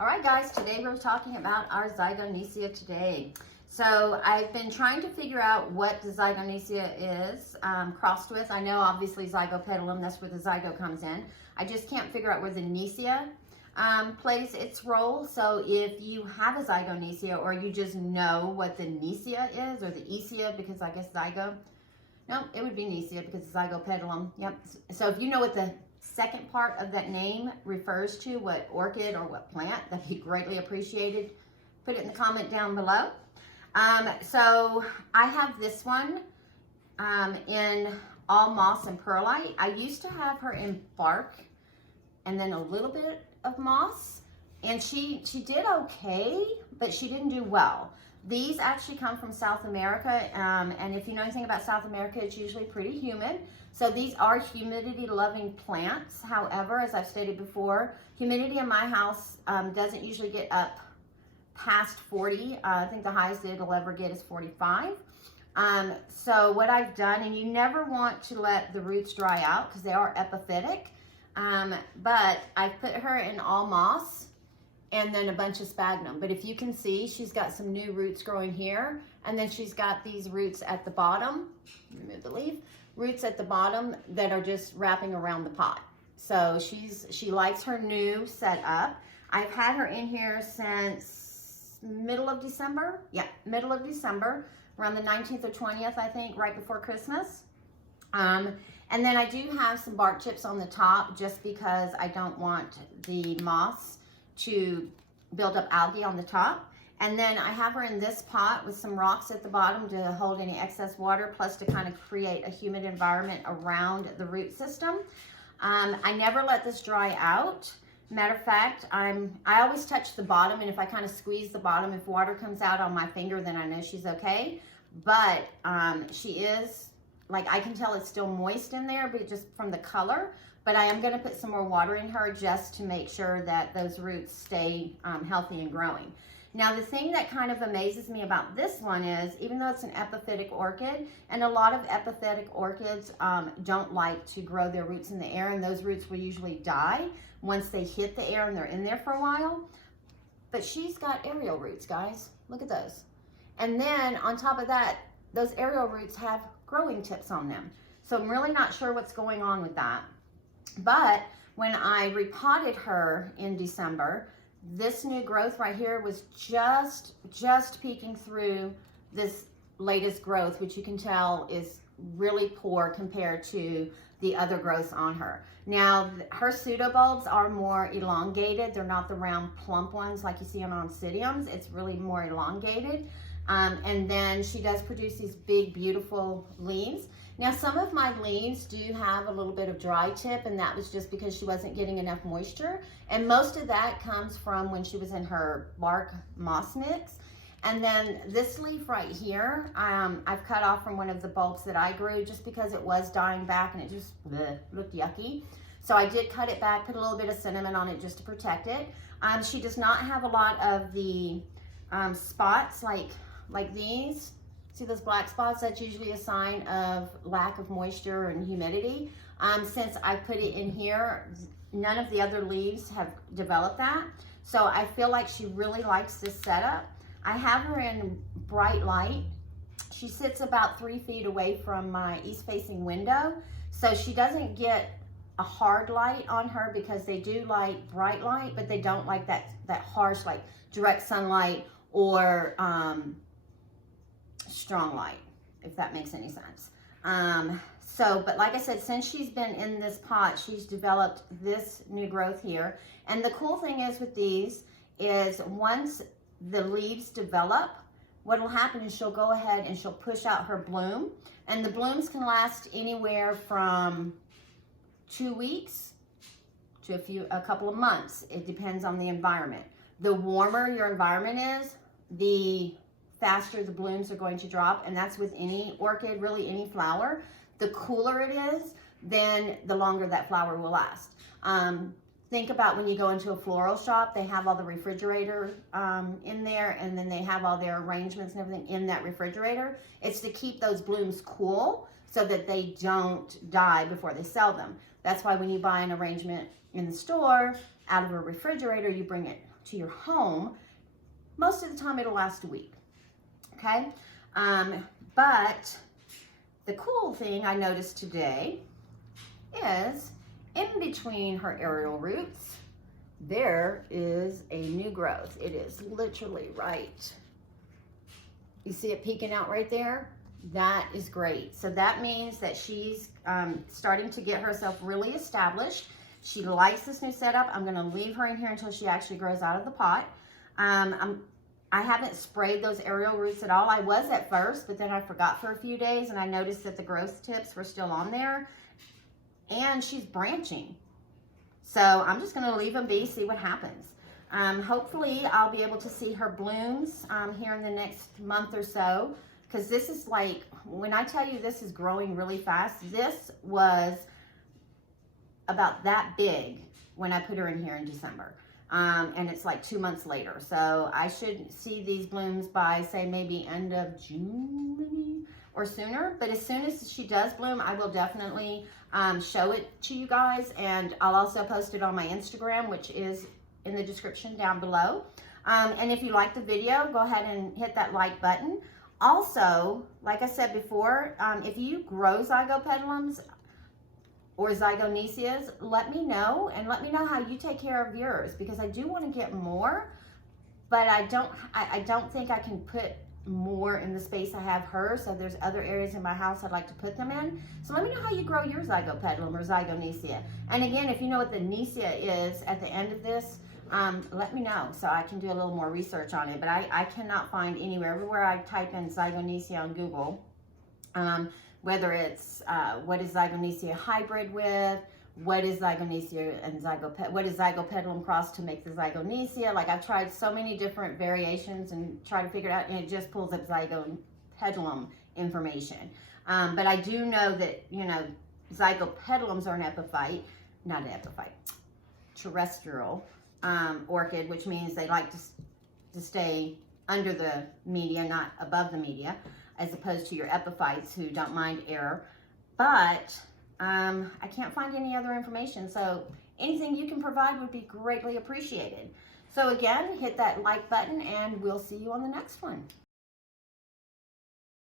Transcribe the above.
All right, guys, today we're talking about our Zygonisia today. So I've been trying to figure out what the Zygonisia is crossed with. I know obviously Zygopetalum, that's where the zygo comes in. I just can't figure out where the Nisia plays its role. So if you have a Zygonisia, or you just know what the Nisia is, or the Esia, because I guess zygo, no, it would be Nisia because it's Zygopetalum. Yep. So if you know what the second part of that name refers to, what orchid or what plant, that'd be greatly appreciated. Put it in the comment down below. So I have this one in all moss and perlite. I used to have her in bark and then a little bit of moss, and she did okay, but she didn't do well. These actually come from South America, and if you know anything about South America, it's usually pretty humid. So these are humidity-loving plants. However, as I've stated before, humidity in my house doesn't usually get up past 40. I think the highest it'll ever get is 45. So what I've done, and you never want to let the roots dry out because they are epiphytic, but I've put her in all moss and then a bunch of sphagnum. But if you can see, she's got some new roots growing here, and then she's got these roots at the bottom, remove the leaf, roots at the bottom that are just wrapping around the pot. So she likes her new setup. I've had her in here since middle of December. Yeah, middle of December, around the 19th or 20th, I think, right before Christmas. And then I do have some bark chips on the top just because I don't want the moss to build up algae on the top. And then I have her in this pot with some rocks at the bottom to hold any excess water, plus to kind of create a humid environment around the root system. I never let this dry out. Matter of fact, I always touch the bottom, and if I kind of squeeze the bottom, if water comes out on my finger, then I know she's okay. But she is, like, I can tell it's still moist in there, but just from the color. But I am going to put some more water in her just to make sure that those roots stay healthy and growing. Now, the thing that kind of amazes me about this one is, even though it's an epiphytic orchid, and a lot of epiphytic orchids don't like to grow their roots in the air, and those roots will usually die once they hit the air and they're in there for a while. But she's got aerial roots, guys. Look at those. And then on top of that, those aerial roots have growing tips on them. So I'm really not sure what's going on with that. But when I repotted her in December, this new growth right here was just peeking through this latest growth, which you can tell is really poor compared to the other growths on her. Now, her pseudobulbs are more elongated. They're not the round plump ones like you see on oncidiums. It's really more elongated. And then she does produce these big, beautiful leaves. Now, some of my leaves do have a little bit of dry tip, and that was just because she wasn't getting enough moisture. And most of that comes from when she was in her bark moss mix. And then this leaf right here, I've cut off from one of the bulbs that I grew just because it was dying back and it just looked yucky. So I did cut it back, put a little bit of cinnamon on it just to protect it. She does not have a lot of the spots like these. See those black spots? That's usually a sign of lack of moisture and humidity. Since I put it in here, none of the other leaves have developed that. So I feel like she really likes this setup. I have her in bright light. She sits about 3 feet away from my east-facing window. So she doesn't get a hard light on her because they do like bright light, but they don't like that harsh, like direct sunlight or strong light, if that makes any sense. But like I said, since she's been in this pot, she's developed this new growth here. And the cool thing is with these is once the leaves develop, what will happen is she'll go ahead and she'll push out her bloom. And the blooms can last anywhere from 2 weeks to a couple of months. It depends on the environment. The warmer your environment is, the faster the blooms are going to drop, and that's with any orchid, really any flower. The cooler it is, then the longer that flower will last. Think about when you go into a floral shop, they have all the refrigerator in there, and then they have all their arrangements and everything in that refrigerator. It's to keep those blooms cool so that they don't die before they sell them. That's why when you buy an arrangement in the store out of a refrigerator, you bring it to your home, most of the time it'll last a week, okay? But the cool thing I noticed today is in between her aerial roots, there is a new growth. It is literally right. You see it peeking out right there? That is great. So that means that she's starting to get herself really established. She likes this new setup. I'm gonna leave her in here until she actually grows out of the pot. I haven't sprayed those aerial roots at all. I was at first, but then I forgot for a few days and I noticed that the growth tips were still on there and she's branching. So I'm just gonna leave them be, see what happens. Hopefully I'll be able to see her blooms here in the next month or so, because this is like, when I tell you this is growing really fast, this was about that big when I put her in here in December. And it's like 2 months later. So I should see these blooms by, say, maybe end of June, maybe, or sooner. But as soon as she does bloom, I will definitely show it to you guys. And I'll also post it on my Instagram, which is in the description down below. And if you like the video, go ahead and hit that like button. Also, like I said before, if you grow zygopedilums or Zygonisias, let me know, and let me know how you take care of yours, because I do want to get more, but I don't think I can put more in the space I have her, so there's other areas in my house I'd like to put them in. So let me know how you grow your zygopedilum or Zygonisia. And again, if you know what the Nisia is at the end of this, let me know so I can do a little more research on it. But I cannot find anywhere. Everywhere I type in Zygonisia on Google, whether it's what is Zygonisia hybrid with, what is Zygonisia and what is Zygopedilum cross to make the Zygonisia. Like, I've tried so many different variations and try to figure it out, and it just pulls up Zygopedilum information. But I do know that, you know, Zygopedilums are an epiphyte, not an epiphyte, terrestrial orchid, which means they like to stay under the media, not above the media, as opposed to your epiphytes who don't mind air. But I can't find any other information, so anything you can provide would be greatly appreciated. So again, hit that like button and we'll see you on the next one.